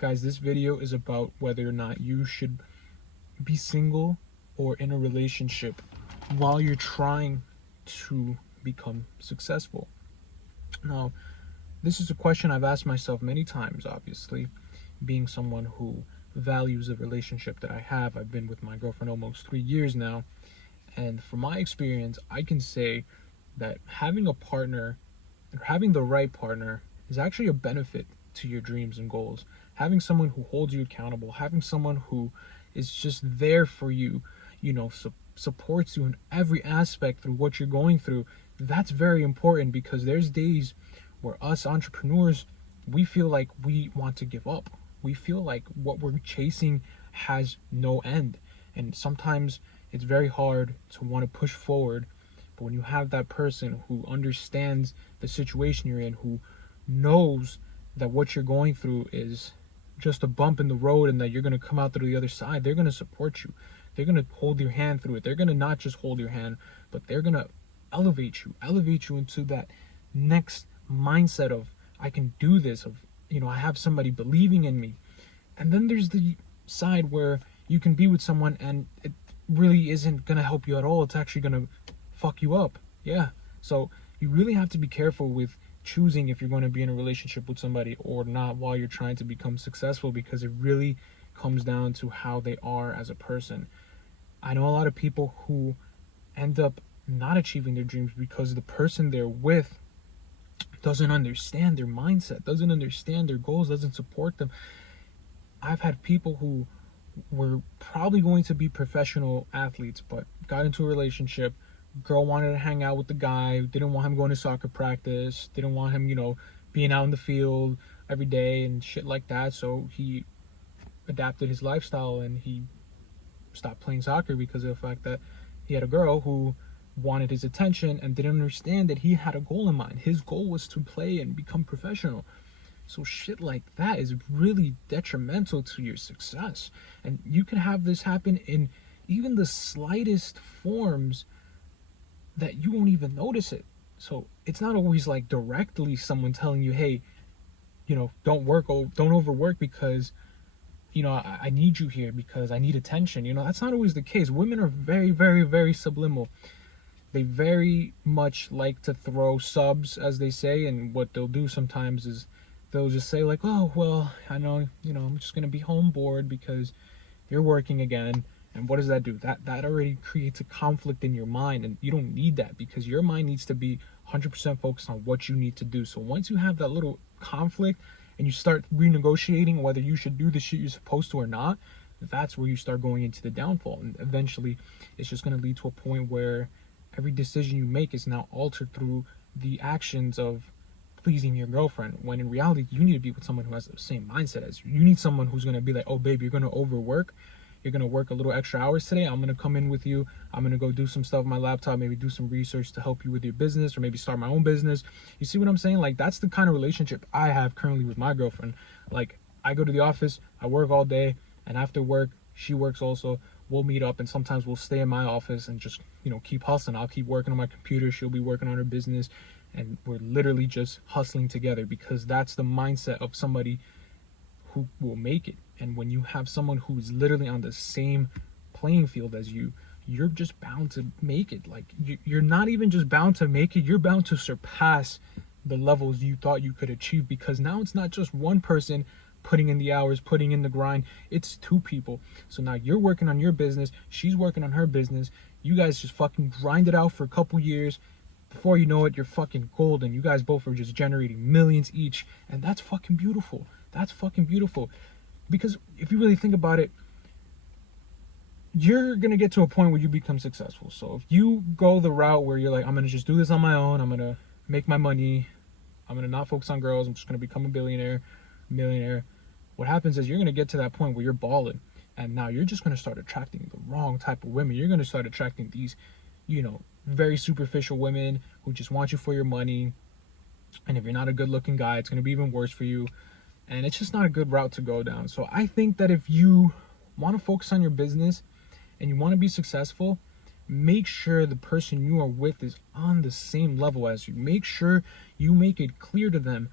Guys, this video is about whether or not you should be single or in a relationship while you're trying to become successful. Now, this is a question I've asked myself many times, obviously, being someone who values the relationship that I have. I've been with my girlfriend almost 3 years now, and from my experience, I can say that having a partner, or having the right partner, is actually a benefit to your dreams and goals. Having someone who holds you accountable, having someone who is just there for you, supports you in every aspect through what you're going through, that's very important, because there's days where us entrepreneurs, we feel like we want to give up. We feel like what we're chasing has no end. And sometimes it's very hard to want to push forward. But when you have that person who understands the situation you're in, who knows that what you're going through is just a bump in the road and that you're going to come out through the other side, they're going to support you. They're going to hold your hand through it. They're going to not just hold your hand, but they're going to elevate you into that next mindset of, I can do this, of, I have somebody believing in me. And then there's the side where you can be with someone and it really isn't going to help you at all. It's actually going to fuck you up. Yeah. So you really have to be careful with choosing if you're going to be in a relationship with somebody or not while you're trying to become successful, because it really comes down to how they are as a person. I know a lot of people who end up not achieving their dreams because the person they're with doesn't understand their mindset, doesn't understand their goals, doesn't support them. I've had people who were probably going to be professional athletes but got into a relationship. Girl wanted to hang out with the guy, didn't want him going to soccer practice, didn't want him, being out in the field every day and shit like that. So he adapted his lifestyle and he stopped playing soccer because of the fact that he had a girl who wanted his attention and didn't understand that he had a goal in mind. His goal was to play and become professional. So shit like that is really detrimental to your success. And you can have this happen in even the slightest forms that you won't even notice it. So it's not always like directly someone telling you, hey, don't overwork because, I need you here because I need attention. That's not always the case. Women are very, very, very subliminal. They very much like to throw subs, as they say, and what they'll do sometimes is they'll just say like, oh, well, I know, I'm just going to be home bored because you're working again. And what does that do? That already creates a conflict in your mind, and you don't need that, because your mind needs to be 100% focused on what you need to do. So once you have that little conflict and you start renegotiating whether you should do the shit you're supposed to or not, that's where you start going into the downfall. And eventually it's just going to lead to a point where every decision you make is now altered through the actions of pleasing your girlfriend, when in reality you need to be with someone who has the same mindset as you. You need someone who's going to be like, oh babe, you're going to overwork, you're going to work a little extra hours today, I'm going to come in with you, I'm going to go do some stuff on my laptop, maybe do some research to help you with your business, or maybe start my own business. You see what I'm saying? Like, that's the kind of relationship I have currently with my girlfriend. Like, I go to the office, I work all day, and after work she works also. We'll meet up, and sometimes we'll stay in my office and just keep hustling. I'll keep working on my computer, she'll be working on her business, and we're literally just hustling together, because that's the mindset of somebody who will make it. And when you have someone who's literally on the same playing field as you, you're just bound to make it. Like, you're not even just bound to make it, you're bound to surpass the levels you thought you could achieve, because now it's not just one person putting in the hours, putting in the grind, it's two people. So now you're working on your business, she's working on her business, you guys just fucking grind it out for a couple years. Before you know it, you're fucking golden. You guys both are just generating millions each, and that's fucking beautiful. That's fucking beautiful. Because if you really think about it, you're going to get to a point where you become successful. So if you go the route where you're like, I'm going to just do this on my own, I'm going to make my money, I'm going to not focus on girls, I'm just going to become a millionaire, what happens is you're going to get to that point where you're balling, and now you're just going to start attracting the wrong type of women. You're going to start attracting these, very superficial women who just want you for your money. And if you're not a good looking guy, it's going to be even worse for you. And it's just not a good route to go down. So I think that if you want to focus on your business and you want to be successful, make sure the person you are with is on the same level as you. Make sure you make it clear to them,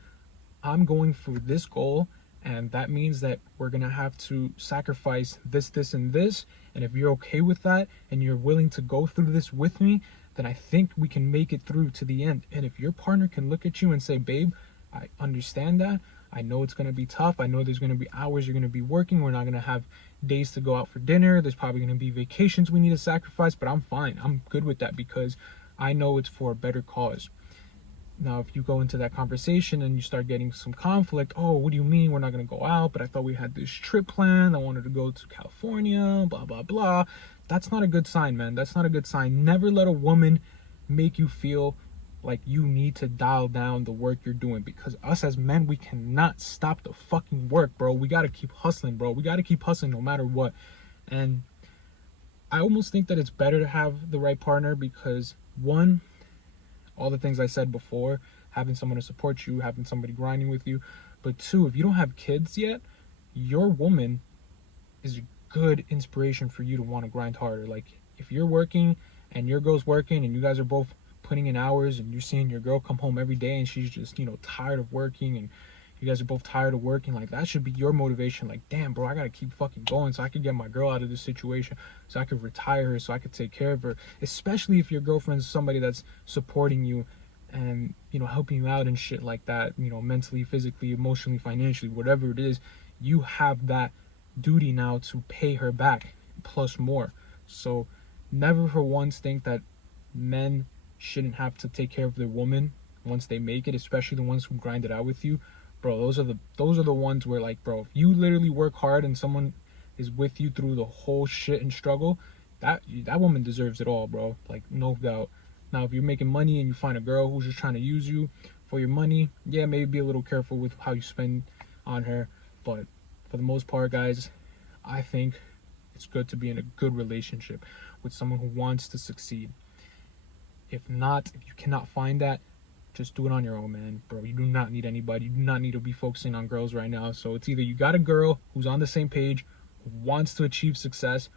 I'm going for this goal, And that means that we're gonna have to sacrifice this, this, and this. And if you're okay with that and you're willing to go through this with me, then I think we can make it through to the end. And if your partner can look at you and say, babe, I understand that. I know it's gonna be tough. I know there's gonna be hours you're gonna be working. We're not gonna have days to go out for dinner. There's probably gonna be vacations we need to sacrifice, but I'm fine. I'm good with that because I know it's for a better cause. Now, if you go into that conversation and you start getting some conflict, oh, what do you mean we're not going to go out? But I thought we had this trip planned. I wanted to go to California, blah, blah, blah. That's not a good sign, man. That's not a good sign. Never let a woman make you feel like you need to dial down the work you're doing, because us as men, we cannot stop the fucking work, bro. We got to keep hustling, bro. We got to keep hustling no matter what. And I almost think that it's better to have the right partner because, one, all the things I said before, having someone to support you, having somebody grinding with you. But two, if you don't have kids yet, your woman is a good inspiration for you to want to grind harder. Like, if you're working and your girl's working and you guys are both putting in hours and you're seeing your girl come home every day and she's just, tired of working, and you guys are both tired of working, like, that should be your motivation. Like, damn, bro, I gotta keep fucking going so I could get my girl out of this situation, so I could retire her, so I could take care of her. Especially if your girlfriend's somebody that's supporting you and, helping you out and shit like that, mentally, physically, emotionally, financially, whatever it is. You have that duty now to pay her back plus more. So never for once think that men shouldn't have to take care of their woman once they make it, especially the ones who grind it out with you. Bro, those are the ones where, like, bro, if you literally work hard and someone is with you through the whole shit and struggle, that woman deserves it all, bro. Like, no doubt. Now, if you're making money and you find a girl who's just trying to use you for your money, yeah, maybe be a little careful with how you spend on her. But for the most part, guys, I think it's good to be in a good relationship with someone who wants to succeed. If not, if you cannot find that, just do it on your own, man. Bro, you do not need anybody. You do not need to be focusing on girls right now. So it's either you got a girl who's on the same page, who wants to achieve success,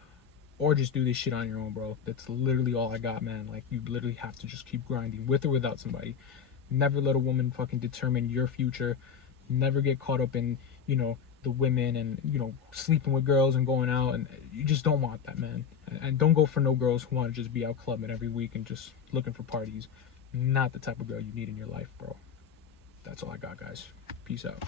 or just do this shit on your own, bro. That's literally all I got, man. Like, you literally have to just keep grinding with or without somebody. Never let a woman fucking determine your future. Never get caught up in, the women and, sleeping with girls and going out. And you just don't want that, man. And don't go for no girls who want to just be out clubbing every week and just looking for parties. Not the type of girl you need in your life, bro. That's all I got, guys. Peace out.